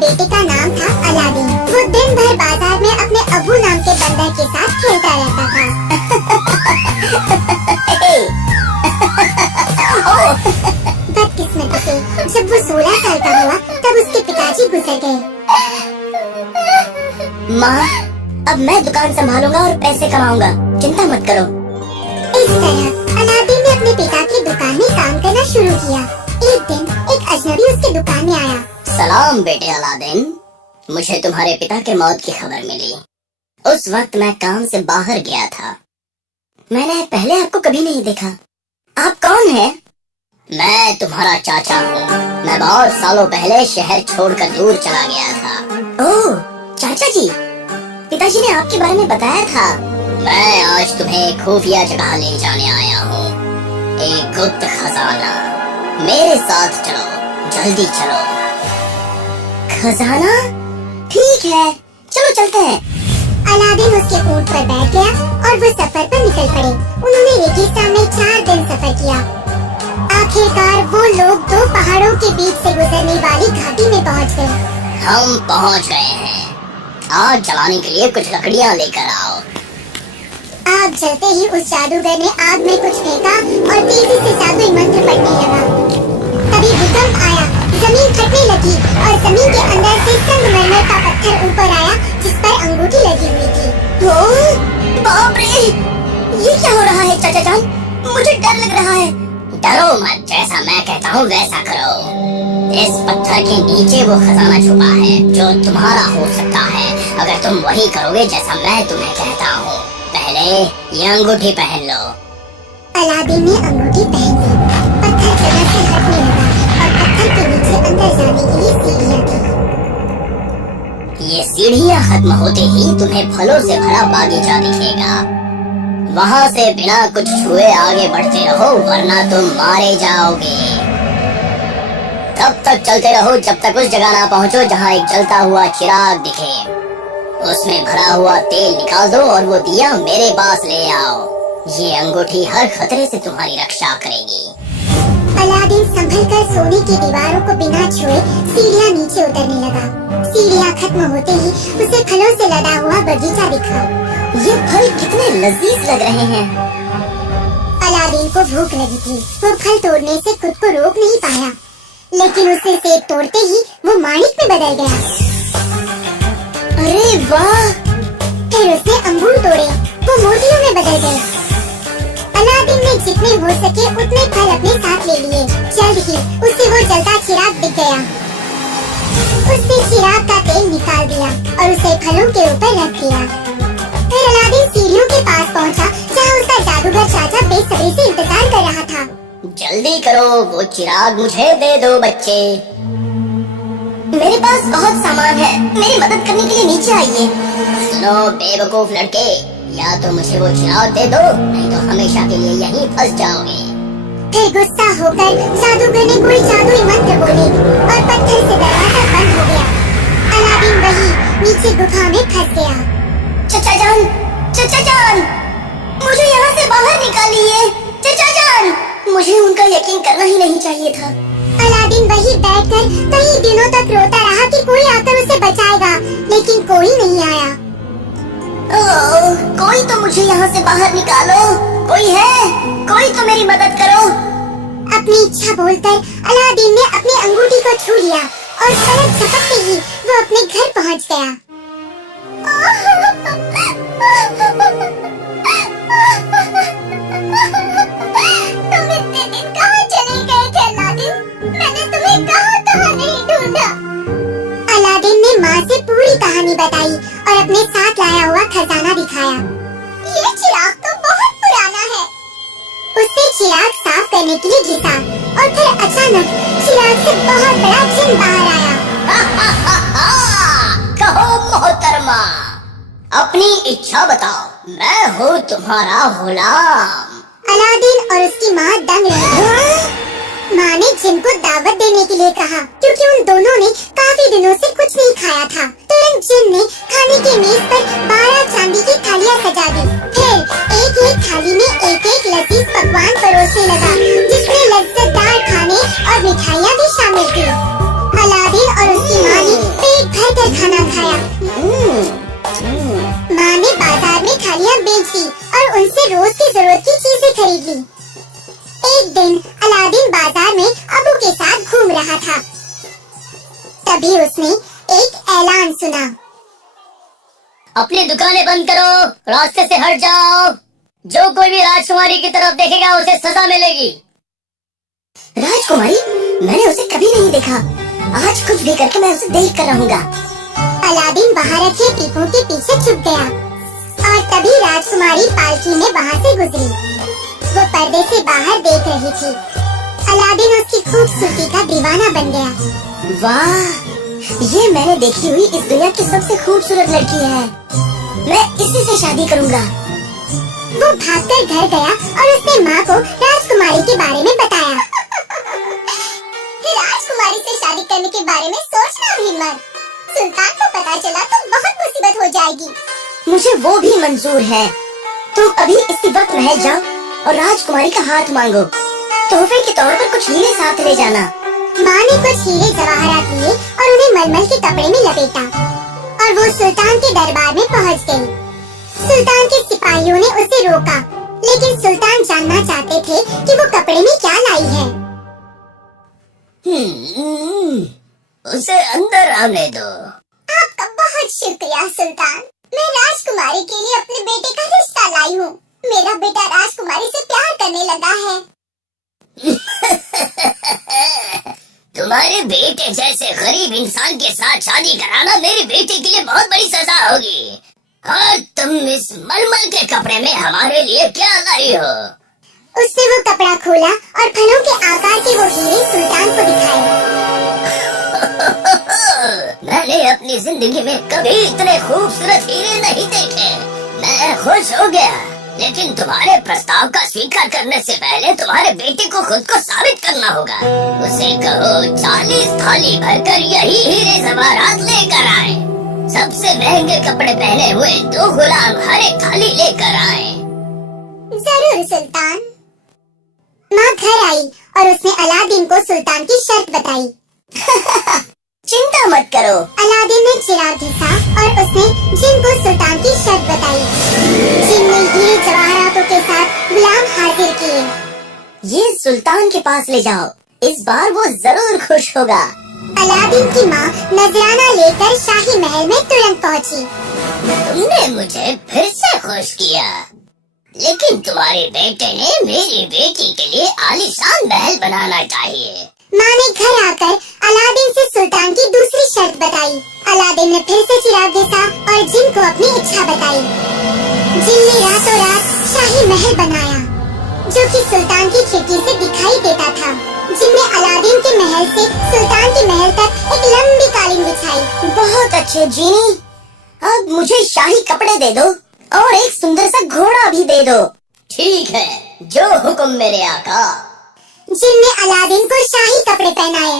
बेटे का नाम था अलादीन। वो दिन भर बाजार में अपने अबू नाम के बंदर के साथ खेलता रहता था। बदकिस्मती से जब वो 16 साल का हुआ तब उसके पिताजी गुजर गए। माँ, अब मैं दुकान संभालूंगा और पैसे कमाऊंगा, चिंता मत करो। इस तरह अलादीन ने अपने पिता की दुकान में काम करना शुरू किया। एक दिन एक अजनबी उसकी दुकान में आया। सलाम बेटे अलादीन, मुझे तुम्हारे पिता के मौत की खबर मिली। उस वक्त मैं काम से बाहर गया था। मैंने पहले आपको कभी नहीं देखा। आप कौन हैं? मैं तुम्हारा चाचा हूँ। मैं बहुत सालों पहले शहर छोड़कर दूर चला गया था। ओह चाचा जी, पिताजी ने आपके बारे में बताया था। मैं आज तुम्हें खुफिया जगह ले जाने आया हूँ, एक गुप्त खजाना। मेरे साथ चलो, जल्दी चलो। खजाना? ठीक है, चलो चलते हैं। अलादीन उसके ऊंट पर बैठ गया और वो सफर पर निकल पड़े। उन्होंने रेगिस्तान में 4 दिन सफर किया। आखिरकार वो लोग 2 पहाड़ों के बीच से गुजरने वाली घाटी में पहुंच गए। हम पहुंच गए हैं। आग जलाने के लिए कुछ लकड़ियां लेकर आओ। आग जलते ही उस जादूगर ने आग में कुछ फेंका और तेजी से जादुई मंत्र पढ़ने लगा। तभी भूकंप आया, जमीन फटने लगी और जमीन के अंदर से संगमरमर का पत्थर ऊपर आया जिस पर अंगूठी लगी हुई थी। ओह बाप रे, ये क्या हो रहा है चाचा जान? मुझे डर लग रहा है। डरो मत, जैसा मैं कहता हूँ वैसा करो। इस पत्थर के नीचे वो खजाना छुपा है जो तुम्हारा हो सकता है अगर तुम वही करोगे जैसा मैं तुम्हें कहता हूँ। पहले ये अंगूठी पहन लो। अलादीन ने अंगूठी पहन ली। पत्थर जगह से हटने लगा और पत्थर के नीचे अंदर जाने के लिए सीढ़ियाँ थी। ये सीढ़ियाँ खत्म होते ही तुम्हें फलों से भरा बागीचा दिखेगा। वहाँ से बिना कुछ छुए आगे बढ़ते रहो वरना तुम मारे जाओगे। तब तक चलते रहो जब तक उस जगह ना पहुँचो जहाँ एक जलता हुआ चिराग दिखे। उसमें भरा हुआ तेल निकाल दो और वो दिया मेरे पास ले आओ। ये अंगूठी हर खतरे से तुम्हारी रक्षा करेगी। अलादीन संभल कर सोने की दीवारों को बिना छुए सीढ़ियाँ नीचे उतरने लगा। सीढ़ियाँ खत्म होते ही उसे फलों से लदा हुआ बगीचा दिखा। ये फल कितने लजीज लग रहे हैं। अलादीन को भूख लगी थी। वो फल तोड़ने से खुद को रोक नहीं पाया, लेकिन उसे सेब तोड़ते ही वो माणिक में बदल गया। अरे वाह! फिर उसने अंगूर तोड़े, वो मोतियों में बदल गए। अलादीन ने जितने हो सके उतने फल अपने साथ ले लिए। जल्द ही उसे वो जलता चिराग दिख गया। उसने चिराग का तेल निकाल दिया और उसे फलों के ऊपर रख दिया। फिर अलादीन सीढ़ियों के पास पहुंचा जहाँ उसका जादूगर चाचा बेसब्री से इंतजार कर रहा था। जल्दी करो, वो चिराग मुझे दे दो बच्चे। मेरे पास बहुत सामान है, मेरी मदद करने के लिए नीचे आइए। सुनो बेवकूफ लड़के, या तो मुझे वो चिराग दे दो नहीं तो हमेशा के लिए यहीं फंस जाओगे। फिर गुस्सा होकर जादूगर ने कोई जादुई मंत्र बोले और पत्थर से दरवाजा बंद हो गया। अलादीन वही नीचे गुफा में फंस गया। चचा जान, चचा जान, मुझे यहाँ से बाहर निकालिए। चचा जान, मुझे उनका यकीन करना ही नहीं चाहिए था। अलादीन वही बैठकर कई दिनों तक रोता रहा कि कोई आकर उसे बचाएगा, लेकिन कोई नहीं आया। ओह, कोई तो मुझे यहाँ से बाहर निकालो। कोई है? कोई तो मेरी मदद करो। अपनी इच्छा बोलकर अलादीन ने अपनी अंगूठी को छू लिया और पलक झपकते ही वो अपने घर पहुँच गया। तुम इतने दिन कहाँ चले गए थे अलादीन? मैंने तुम्हें कहाँ नहीं ढूंढा। अलादीन ने माँ से पूरी कहानी बताई और अपने साथ लाया हुआ खजाना दिखाया। ये चिराग तो बहुत पुराना है। उसने चिराग साफ करने के लिए घिसा और फिर अचानक चिराग से बहुत बड़ा जिन बाहर आया। कहो मोहतरमा, अपनी इच्छा बताओ, मैं हूँ तुम्हारा गुलाम। अलादीन और उसकी माँ दंग रहे। माँ ने जिन को दावत देने के लिए कहा क्योंकि उन दोनों ने काफी दिनों से कुछ नहीं खाया था। तुरंत जिन ने खाने की मेज पर 12 चांदी की थालियाँ सजा दी। फिर एक एक थाली में एक एक लजीज पकवान परोसने लगा जिसमें लज्जतदार खाने और मिठाइयाँ भी शामिल थी। अलादीन और उसकी माँ ने उसने एक ऐलान सुना। अपनी दुकानें बंद करो, रास्ते से हट जाओ। जो कोई भी राजकुमारी की तरफ देखेगा उसे सजा मिलेगी। राजकुमारी? मैंने उसे कभी नहीं देखा। आज कुछ भी करके मैं उसे देख कर रहूंगा। अलादीन बाहर रखे पीपों के पीछे छुप गया और तभी राजकुमारी पालकी में वहाँ से गुजरी। वो पर्दे से बाहर देख रही थी। अलादीन उसकी खूबसूरती का दीवाना बन गया। वाह, ये मैंने देखी हुई इस दुनिया की सबसे खूबसूरत लड़की है। मैं इसी से शादी करूंगा। वो भागकर घर गया और उसने माँ को राजकुमारी के बारे में बताया। राजकुमारी से शादी करने के बारे में सोचना भी मत। सुल्तान को पता चला तो बहुत मुसीबत हो जाएगी। मुझे वो भी मंजूर है। तुम अभी इसी वक्त महल जाओ और राजकुमारी का हाथ मांगो। तोहफे के तौर पर कुछ हीरे साथ ले जाना। माँ ने कुछ हीरे जवाहरात लिए और उन्हें मलमल के कपड़े में लपेटा और वो सुल्तान के दरबार में पहुँच गई। सुल्तान के सिपाहियों ने उसे रोका, लेकिन सुल्तान जानना चाहते थे कि वो कपड़े में क्या लाई है। उसे अंदर आने दो। आपका बहुत शुक्रिया सुल्तान। मैं राजकुमारी के लिए अपने बेटे का रिश्ता लाई हूँ। मेरा बेटा राजकुमारी से प्यार करने लगा है। तुम्हारे बेटे जैसे गरीब इंसान के साथ शादी कराना मेरी बेटी के लिए बहुत बड़ी सजा होगी। और तुम इस मलमल के कपड़े में हमारे लिए क्या लाई हो? उसने वो कपड़ा खोला और फलों के आकार के वो हीरे सुल्तान को दिखाए। मैंने अपनी जिंदगी में कभी इतने खूबसूरत हीरे नहीं देखे। मैं खुश हो गया, लेकिन तुम्हारे प्रस्ताव का स्वीकार करने से पहले तुम्हारे बेटे को खुद को साबित करना होगा। उसे कहो 40 थाली भरकर यही हीरे जवाहरात लेकर आए। सबसे महंगे कपड़े पहने हुए 2 गुलाम हर एक थाली लेकर आए। जरूर सुल्तान। माँ घर आई और उसने अलादीन को सुल्तान की शर्त बताई। चिंता मत करो। अलादीन ने चिराग घिसा और उसने जिन को सुल्तान की शर्त बताई। जिन ने हीरे जवाहरातों के साथ गुलाम हाजिर किए। ये सुल्तान के पास ले जाओ, इस बार वो जरूर खुश होगा। अलादीन की माँ नजराना लेकर शाही महल में तुरंत पहुँची। तुमने मुझे फिर से खुश किया, लेकिन तुम्हारे बेटे ने मेरी बेटी के लिए आलीशान महल बनाना चाहिए। माँ ने घर आकर अलादीन से सुल्तान की दूसरी शर्त बताई। अलादीन ने फिर से चिराग घिसा और जिन को अपनी इच्छा बताई। जिन ने रातों रात शाही महल बनाया, जो कि सुल्तान की खिड़की से दिखाई देता था। जिनने अलादीन के महल से सुल्तान के महल तक एक लंबी कालीन बिछाई। बहुत अच्छे जीनी, अब मुझे शाही कपड़े दे दो और एक सुंदर सा घोड़ा भी दे दो। ठीक है, जो हुक्म मेरे आका। जिनने अलादीन को शाही कपड़े पहनाए।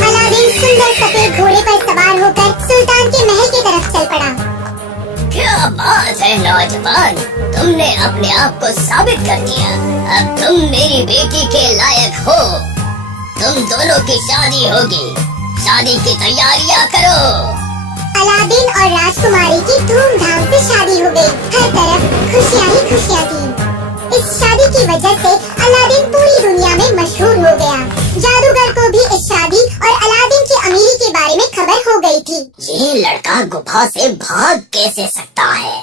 अलादीन सुंदर सफेद घोड़े पर सवार होकर सुल्तान के महल की तरफ चल पड़ा। क्या बात है नौजवान, तुमने अपने आप को साबित कर दिया। अब तुम मेरी बेटी के लायक हो। तुम दोनों की शादी होगी। शादी की तैयारियां करो। अलादीन और राजकुमारी की धूमधाम से शादी हो गई। हर तरफ खुशियाँ ही खुशियाँ थी। इस शादी की वजह से अलादीन पूरी दुनिया में मशहूर हो गया। जादूगर को भी इस शादी और अलादीन की अमीरी के बारे में खबर हो गई थी। ये लड़का गुफा से भाग कैसे सकता है?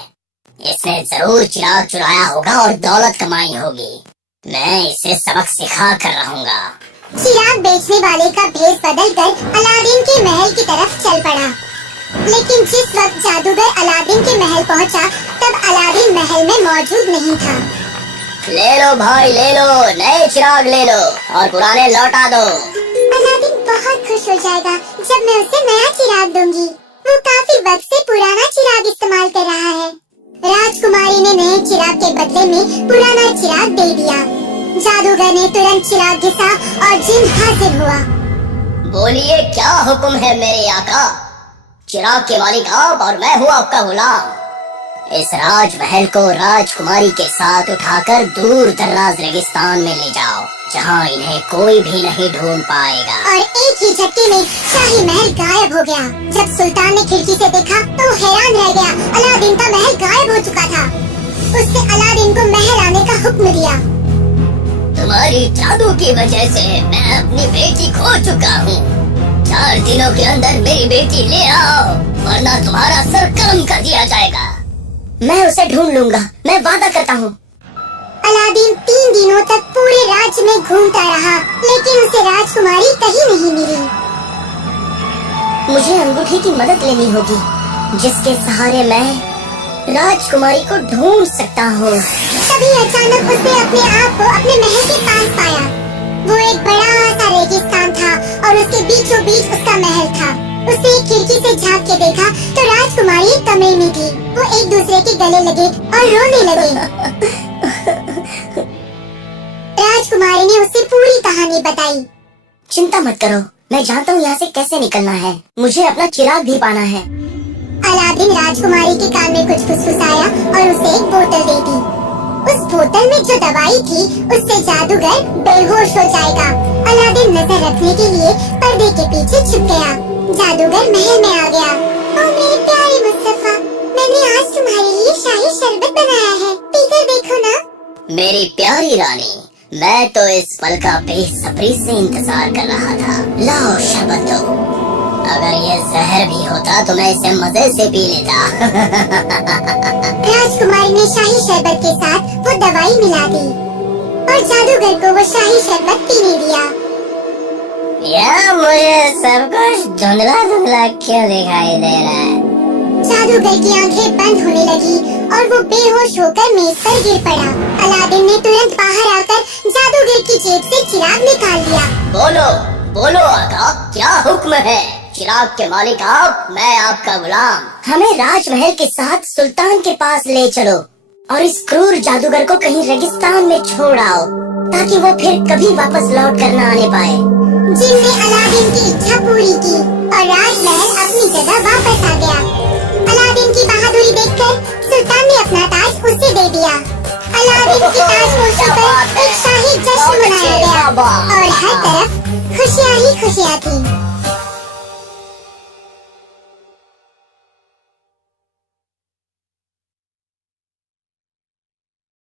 इसने जरूर चिराग चुराया होगा और दौलत कमाई होगी। मैं इसे सबक सिखा कर रहूंगा। चिराग बेचने वाले का भेष बदलकर अलादीन के महल की तरफ चल पड़ा। लेकिन जिस वक्त जादूगर अलादीन के महल पहुंचा, तब अलादीन महल में मौजूद नहीं था। ले लो भाई, ले लो, नए चिराग ले लो और पुराने लौटा दो। अलादीन बहुत खुश हो जाएगा जब मैं उसे नया चिराग दूंगी। वो काफी वक्त से पुराना चिराग इस्तेमाल कर रहा है। राजकुमारी ने नए चिराग के बदले में पुराना चिराग दे दिया। जादूगर ने तुरंत चिराग घिसा और जिन हाजिर हुआ। बोलिए, क्या हुक्म है मेरे आका? चिराग के मालिक आप और मैं हूँ आपका गुलाम। इस राजमहल को राजकुमारी के साथ उठाकर दूर दराज रेगिस्तान में ले जाओ, जहाँ इन्हें कोई भी नहीं ढूंढ पाएगा। और एक ही झटके में शाही महल गायब हो गया। जब सुल्तान ने खिड़की से देखा तो वो हैरान रह गया। अलादीन का महल गायब हो चुका था। उसने अलादीन को महल आने का हुक्म दिया। तुम्हारी जादू की वजह से मैं अपनी बेटी खो चुका हूँ। 4 दिनों के अंदर मेरी बेटी ले आओ, वरना तुम्हारा सर कलम कर दिया जाएगा। मैं उसे ढूंढ लूंगा, मैं वादा करता हूँ। अलादीन 3 दिनों तक पूरे राज्य में घूमता रहा, लेकिन उसे राजकुमारी कहीं नहीं मिली। मुझे अंगूठी की मदद लेनी होगी, जिसके सहारे मैं राजकुमारी को ढूंढ सकता हूँ। तभी अचानक उसने अपने आप को अपने महल के पास पाया। वो एक बड़ा सा रेगिस्तान था और उसके बीचों बीच उसका महल था। उसने एक खिड़की से झांक के देखा तो राजकुमारी एक कमरे में थी। वो एक दूसरे के गले लगे और रोने लगे। राजकुमारी ने उसे पूरी कहानी बताई। चिंता मत करो, मैं जानता हूँ यहाँ से कैसे निकलना है। मुझे अपना चिराग भी पाना है। अलादीन राजकुमारी के कान में कुछ फुसफुसाया और उसे एक बोतल दे दी। उस बोतल में जो दवाई थी उससे जादूगर बेहोश हो जाएगा। अलादीन नजर रखने के लिए पर्दे के पीछे छुप गया। जादूगर महल में आ गया। ओ मेरे प्यारे मुस्तफा, मैंने आज तुम्हारे लिए शाही शरबत बनाया है, पीकर देखो ना। मेरी प्यारी रानी, मैं तो इस पल का बेसब्री से इंतजार कर रहा था। लाओ शरबत दो। अगर ये जहर भी होता तो मैं इसे मजे से पी लेता। राजकुमारी ने शाही शरबत के साथ वो दवाई मिला दी और जादूगर को वो शाही शरबत पीने दिया। या मुझे सब कुछ धुंधला धुंधला क्यों दिखाई दे रहा है? जादूगर की आंखें बंद होने लगी और वो बेहोश होकर मेज पर गिर पड़ा। अलादीन ने तुरंत बाहर आकर जादूगर की जेब से चिराग निकाल दिया। बोलो बोलो आका, क्या हुक्म है? चिराग के मालिक आप, मैं आपका गुलाम। हमें राजमहल के साथ सुल्तान के पास ले चलो और इस क्रूर जादूगर को कहीं रेगिस्तान में छोड़ आओ, ताकि वो फिर कभी वापस लौट कर न आने पाए। जिन ने अलादीन की इच्छा पूरी की और राजमहल अपनी जगह वापस आ गया। अलादीन की बहादुरी देखकर सुल्तान ने अपना ताज उसे दे दिया। अलादीन की ताजपोशी पर एक शाही जश्न मनाया गया और हर तरफ खुशियां ही खुशियां थी।